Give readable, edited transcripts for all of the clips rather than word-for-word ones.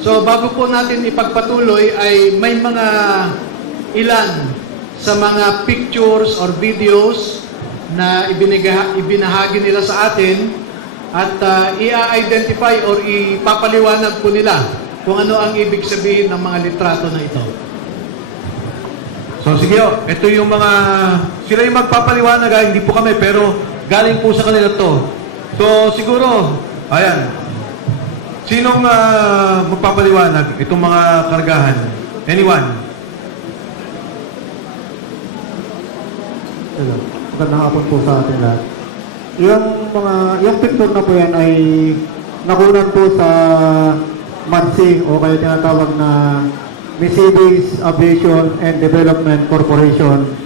So bago po natin ipagpatuloy ay may mga ilan sa mga pictures or videos na ibinahagi nila sa atin at i-identify or ipapaliwanag po nila kung ano ang ibig sabihin ng mga litrato na ito. So sige, ito yung mga, sila yung magpapaliwanag, hindi po kami, pero galing po sa kanila to. So siguro, ayan, sinong magpapaliwanag itong mga kargahan? Anyone? Hello. Magandang hapon po sa atin lahat. Yung picture na po yan ay nakunan po sa MADSI o kaya tinatawag na Mercedes Aviation and Development Corporation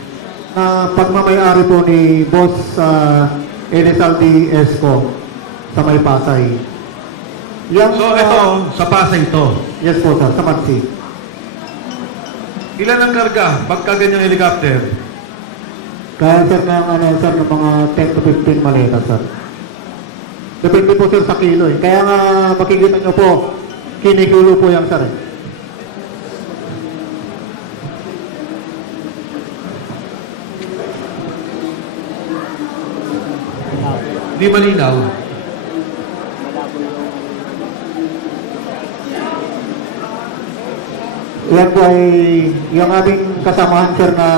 na pagmamayari po ni Boss Elizalde Esco sa May Pasay. So ito, sa Pasay to. Yes po sir, sa MADSI. Ilan ang karga pagka ganyang helicopter? Kaya sir ng mga 10 to 15 maleta sir. Depende po sir sa kilo eh. Kaya nga makikita nyo po, kinikulo po yan sir eh. Di malinaw. Yan po ay yung aming kasamahan sir na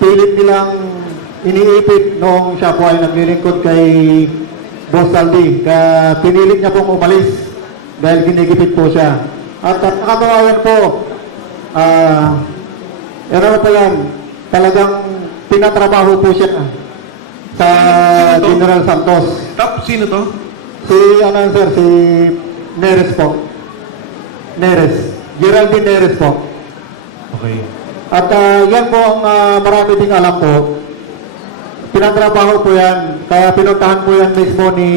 pilit nilang iniipit noong siya po ay naglilingkod kay Boss Aldi. Kaya pinilit niya pong umalis dahil ginigipit po siya. At nakatawayan po, ano pa yan, talagang pinatrabaho po siya sa General Santos. Sino to? Si si Neres po. Neres. Geraldine Neres po. Okay. At yan po ang marami ding alam po. Pinatrabaho po yan. Kaya pinuntahan po yan mismo ni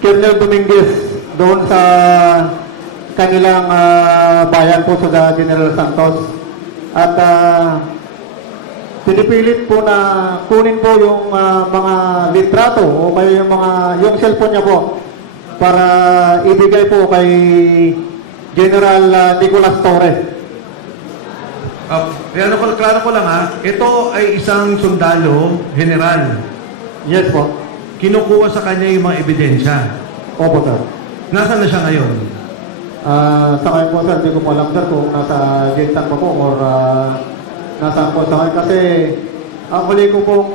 Colonel Dominguez doon sa kanilang bayan po sa General Santos. At pinipilit po na kunin po yung mga litrato o kaya yung cellphone niya po para ibigay po kay General Nicolas Torres. Klaro ko lang ha, ito ay isang sundalo, general. Yes po. Kinukuha sa kanya yung mga ebidensya. Opo sir. Nasaan na siya ngayon? Sa ngayon po sir, hindi ko po alam sir kung nasa Jintan pa po or nasaan po sa ngayon. Kasi ang huli ko pong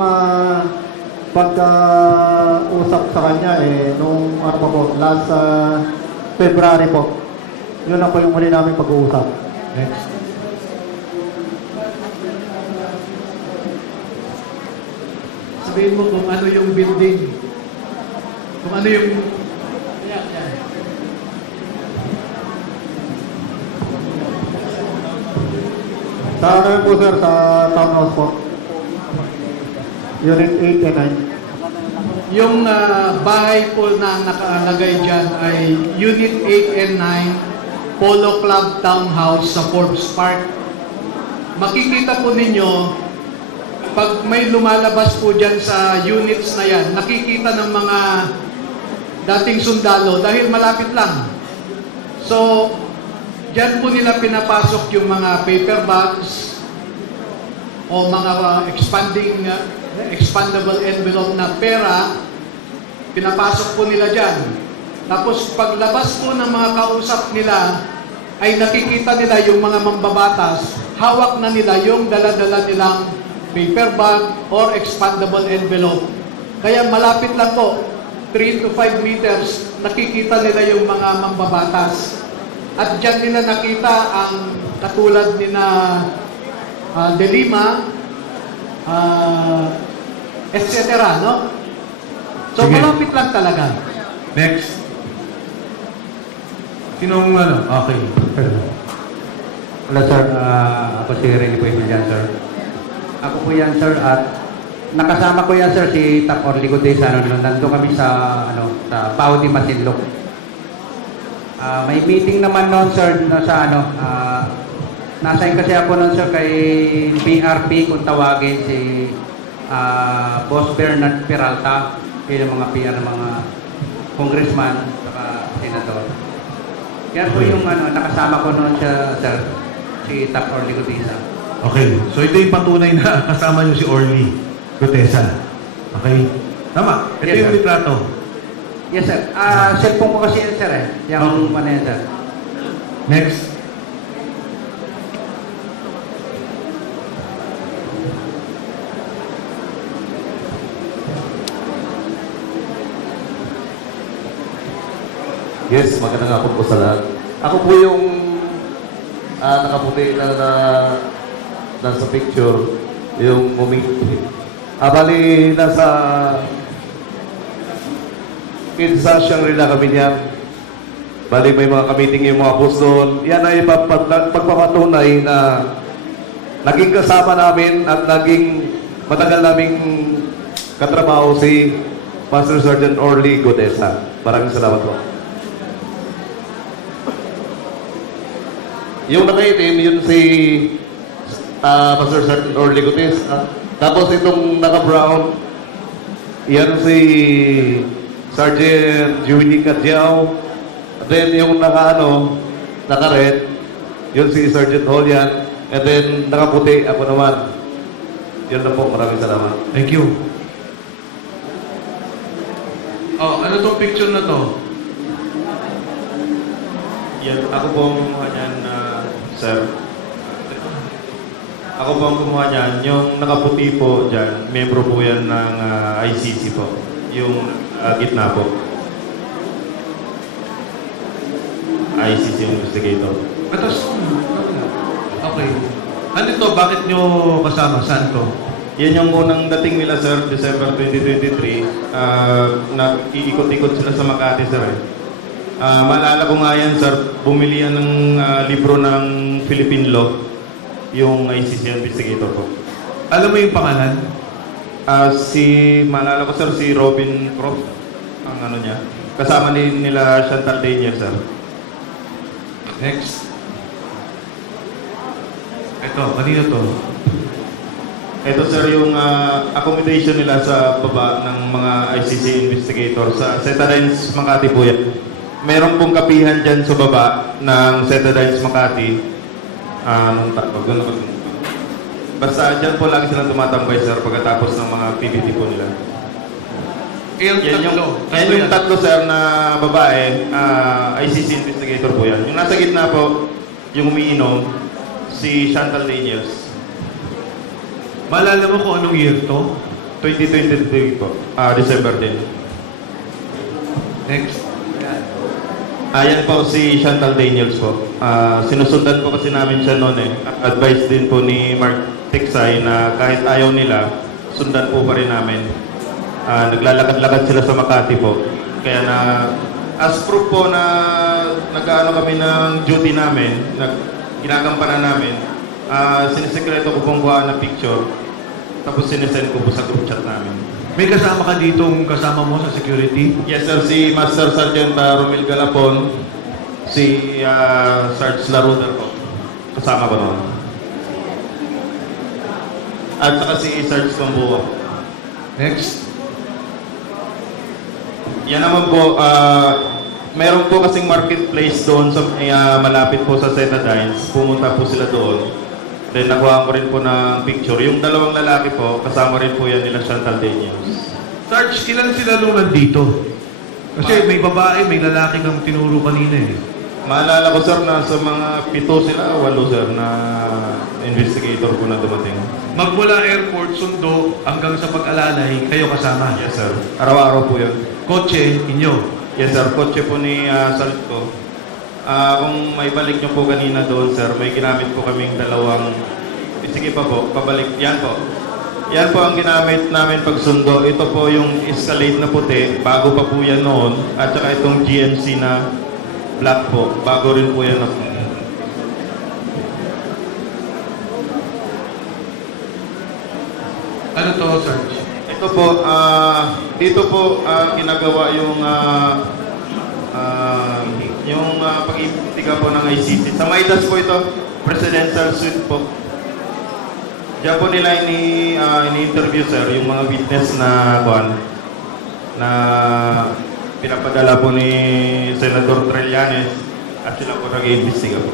pagka-usap sa kanya nung ano pa po, last February po. Yun na po yung huli namin pag-uusap. Next. Sabihin mo kung ano yung building. Kung ano yung... Yan. Sa ano yun po sir, sa townhouse po. Unit 8 and 9. Yung bahay po na nakalagay dyan ay Unit 8 and 9 Polo Club Townhouse sa Forbes Park. Makikita po ninyo, pag may lumalabas po dyan sa units na yan, nakikita ng mga dating sundalo dahil malapit lang. So, dyan po nila pinapasok yung mga paper bags o mga expandable envelope na pera, pinapasok po nila dyan. Tapos paglabas po ng mga kausap nila, ay nakikita nila yung mga mambabatas, hawak na nila yung dala-dala nilang paper bag or expandable envelope. Kaya malapit lang po, 3 to 5 meters, nakikita nila yung mga mambabatas. At dyan nila nakita ang katulad ni na De Lima, etc. No? So Sige. malapit lang talaga. Next. Sinong ano? Okay. Hello sir, ako si Rene Puebillan sir. Ako po yan sir at nakasama ko yan sir si Tap Orligo de Sano. Nandun kami sa sa Pauti Masinloc. May meeting naman noon sir na sa nasa kasi ako noon sir kay PRP kung tawagin si Boss Bernard Peralta, yung mga PR ng mga congressman saka senador. Yan po Okay. yung nakasama ko noon siya, sir, si Tap Orly Gutesa. Okay. So ito yung patunay na kasama niyo si Orly Gutesa. Okay? Tama. Ito Yes, yung sir. litrato. Yes, sir. Cellphone ko kasi yan, sir, eh. Yung yan, sir. Next. Yes, magandang hapon po sa lahat. Ako po yung nakaputi na nasa picture, yung humingi. Bali, nasa Kinsa Shangri-La kami niyan. Bali, may mga kamiting yung mga boss doon. Yan ay pagpapatunay na naging kasama namin at naging matagal naming katrabaho si Master Sergeant Orly Gutesa. Maraming salamat po. Yung nakaitim, yun si Master Sergeant Orly Gutesa. Tapos itong naka-brown, yan si Sergeant Judy Cadjao. Then yung naka-red, yun si Sergeant Holian. And then nakaputi, ako naman. Yun na po, maraming salamat. Thank you. Oh, ano tong picture na to? Yan, ako po ang kumuha niyan, sir. Ako po ang kumuha niyan. Yung nakaputi po dyan, membro po yan ng ICC po. Yung gitna po. ICC investigator. Atas. Okay. Ano to? Bakit nyo kasama? Saan to? Yan yung unang dating nila, sir, December 2023. Nag-iikot-ikot sila sa Makati, sir. Maalala ko nga yan, sir, bumili yan ng libro ng Philippine Law, yung ICC investigator po. Alam mo yung pangalan? Maalala ko, sir, si Robin Croft, ang ano niya. Kasama nila Chantal Daniel, sir. Next. Ito, kanino to? Ito, sir, yung accommodation nila sa baba ng mga ICC investigator sa Setadines, Makati po yan. Meron pong kapihan dyan sa baba ng Setadines, Makati. Anong tawag? Basta dyan po lagi silang tumatambay, sir, pagkatapos ng mga activity po nila. Yung Yan tatlo. yung tatlo, sir, na babae, ICC investigator po yan. Yung nasa gitna po, yung umiinom, si Chantal Daniels. Maalala mo kung anong year to? 2023 po, December din. Next. Ayan po si Chantal Daniels po. Sinusundan po kasi namin siya noon eh. Advice din po ni Mark Tiksay na kahit ayaw nila, sundan po pa rin namin. Naglalakad-lakad sila sa Makati po. Kaya as proof po na nag-ano kami ng duty namin, ginagampanan namin, sinisekreto ko pong buhaan na picture, tapos sinesend ko po sa group chat namin. May kasama ka ditong kasama mo sa security? Yes, sir. Si Master Sergeant Romel Galapon, si Sarge Laruder po. Kasama ko noon. At saka si Sarge Cambuo. Next. Yan naman po, meron po kasing marketplace doon sa malapit po sa Setadines. Pumunta po sila doon. Then nakuha ko rin po ng picture. Yung dalawang lalaki po, kasama rin po yan nila Chantal Daniels. Sarge, ilan sila nung nandito? Kasi may babae, may lalaki kang tinuro kanina eh. Maalala ko, sir, na sa mga 7 sila, 8, sir, na investigator po na dumating. Magmula airport, sundo, hanggang sa pag-alalay, kayo kasama. Yes, sir. Araw-araw po yun. Kotse, inyo. Yes, sir. Kotse po ni Salto. Kung may balik nyo po kanina doon, sir, may ginamit po kaming dalawang... Sige pa po, pabalik. Yan po. Yan po ang ginamit namin pagsundo. Ito po yung Escalade na puti. Bago pa po yan noon. At saka itong GMC na black po. Bago rin po yan noon. Ano to, Sarge? Ito po, dito po ginagawa yung pag-iimbestiga po ng ICC. Sa Maidas po ito, presidential suite po. Diyan po nila ini-interview, sir, yung mga witness na pinapadala po ni Senator Trillanes at sila po nag-iimbestiga po.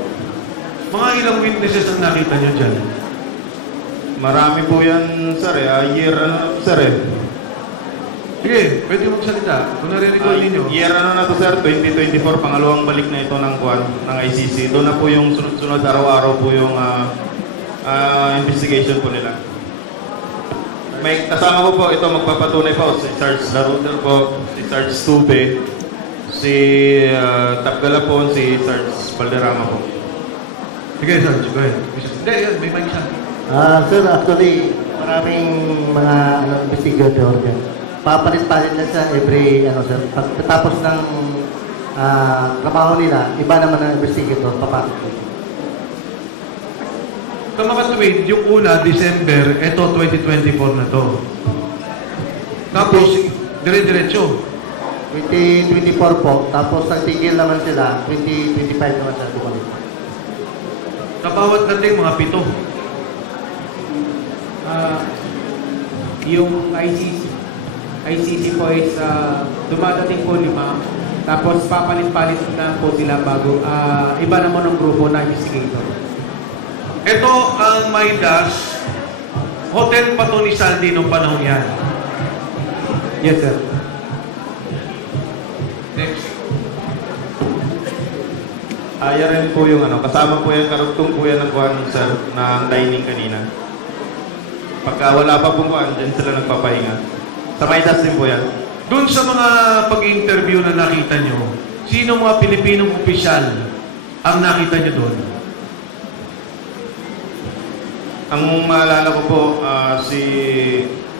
Mga ilang witnesses ang nakita nyo dyan? Marami po yan, sir. Year, sir eh. Sige, pwede magsalita. Kung nare-recall ninyo. Year na to, sir, 2024, pangalawang balik na ito ng ng ICC. Doon na po yung sunod-sunod araw-araw po yung investigation po nila. May kasama ko po, ito magpapatunay po, si Sarge Laruder po, si Sarge Stube, si Tap Galapon, si Sarge Valderrama po. Sige, Sarge, go ahead. Hindi, yan, may mic siya. Sir, actually, maraming mga investigator dyan. Papalit-palit na sa every, sir, pagkatapos ng trabaho nila, iba naman ang investigator, papasok dito. Sa makatuwid, yung una, December, eto 2024 na to. Tapos, dire-diretso. 2024 po, tapos nagtigil naman sila, 2025 naman sila bumalik. Sa bawat dating, mga 7. Yung ICC po is dumadating po 5, tapos papalit-palit na po sila bago iba naman ng grupo na investigator. Ito ang Maidas. Hotel pa to ni Saldi nung panahon yan. Yes, sir. Next. Yan rin po yung kasama po yan, karugtong po yan ng kuhan, sir, ng dining kanina. Pagka wala pa pong kuhan, dyan sila nagpapahinga. Sa Maidas din po yan. Doon sa mga pag-interview na nakita nyo, sino mga Pilipinong opisyal ang nakita nyo doon? Ang maalala ko po,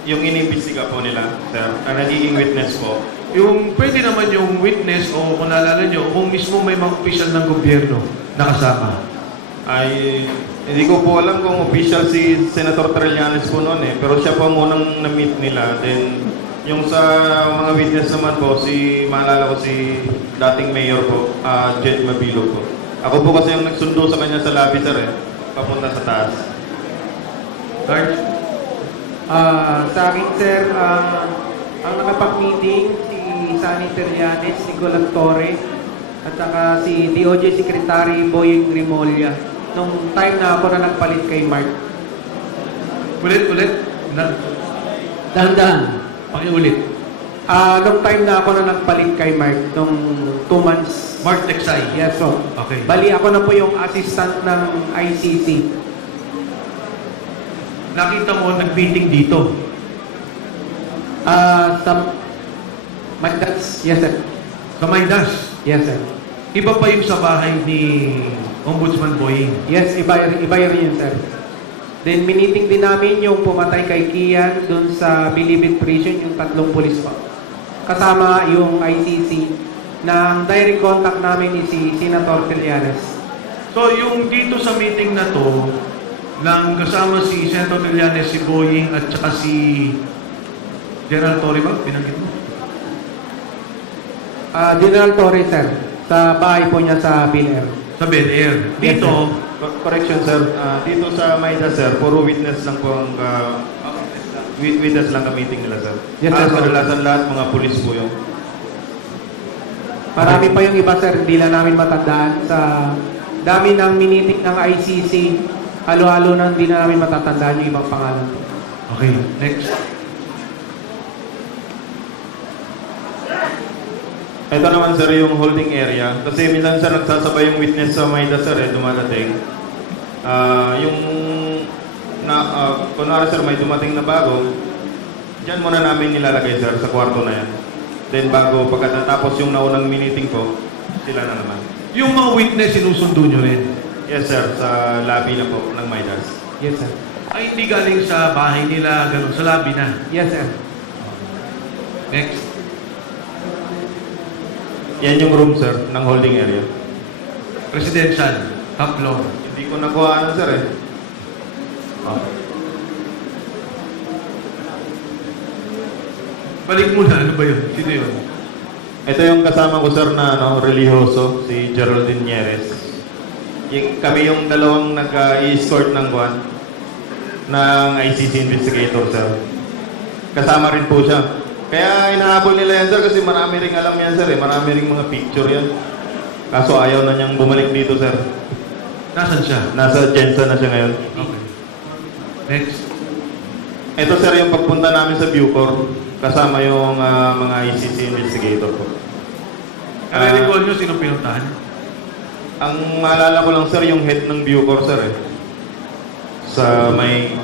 yung inimbestiga po nila, sir, na nagiging witness po. Yung pwede naman yung witness o kung naalala nyo, kung mismo may mga opisyal ng gobyerno nakasama. Ay, hindi ko po alam kung official si Senator Trillanes po noon eh. Pero siya po ang unang na-meet nila. Then, yung sa mga witness naman po, maalala ko si dating mayor po, Jed Mabilo po. Ako po kasi yung nagsundo sa kanya sa lobby, sir eh. Papunta sa taas. Sarge? Sa akin, sir, ang nakapag-meeting si Sunny Trillanes, si Golan Torre, at saka si DOJ Secretary Boying Remolla nung time na ako na nagpalit kay Mark. Ulit. Dahan-dahan. Pakiulit. Nung time na ako na nagpalit kay Mark, nung 2 months. Mark Texay. Yes, so. Okay. Bali, ako na po yung assistant ng ICC. Nakita mo nag-meeting dito. Sa Mandas, yes, sir. Sa Maidas. Yes, sir. Iba pa yung sa bahay ni Ombudsman Boying. Yes, iba rin yun, sir. Then, miniting din namin yung pumatay kay Kian dun sa Bilibid Prison, yung 3 pulis pa. Kasama yung ICC. Na ang direct contact namin is si Senator Trillanes. So, yung dito sa meeting na to, nang kasama si Senator Trillanes, si Boying, at saka si General Torre ba? Pinanggit mo? General Torre, sir. Sa bahay po niya sa Bel Air. Sa Bel Air. Yes, Dito, Correction, sir. Dito sa Maidas, sir, puro witness lang po ang witness lang ang meeting nila, sir. Yes, sir. Kadalasan lahat mga pulis po yung Marami pa yung iba, sir. Hindi lang namin matandaan. Sa dami ng miniting ng ICC, halo-halo na hindi na namin matatandaan yung ibang pangalan. okay, next. Ito naman, sir, yung holding area. Kasi minsan, sir, nagsasabay yung witness sa Maidas, sir, dumadating. Kunwari, sir, may dumating na bago, dyan muna namin nilalagay, sir, sa kwarto na yan. Then bago, pagkatapos yung naunang meeting po, sila na naman. Yung mga witness, sinusundo nyo rin. Yes, sir, sa lobby na po ng Maidas. Yes, sir. Ay, hindi galing sa bahay nila, ganun, sa lobby na. Yes, sir. Next. Yan yung room, sir, ng holding area. Presidential, top floor. Hindi ko nakuha, sir, eh. Balik muna, ano ba yun? Sino yun? Ito yung kasama ko, sir, na religyoso, si Geraldine Nieres. Kami yung dalawang nag-i-escort ng buwan ng ICC investigator, sir. Kasama rin po siya. Kaya inahabol nila yan, sir, kasi marami ring alam yan, sir, eh. Marami ring mga picture yan. Kaso ayaw na niyang bumalik dito, sir. Nasaan siya? Nasa Jensen na siya ngayon. Okay. Next. Ito, sir, yung pagpunta namin sa Bucor, kasama yung mga ICC investigator po. Recall nyo sinong pinuntahan? Ang maalala ko lang, sir, yung head ng Bucor, sir, eh. Sa may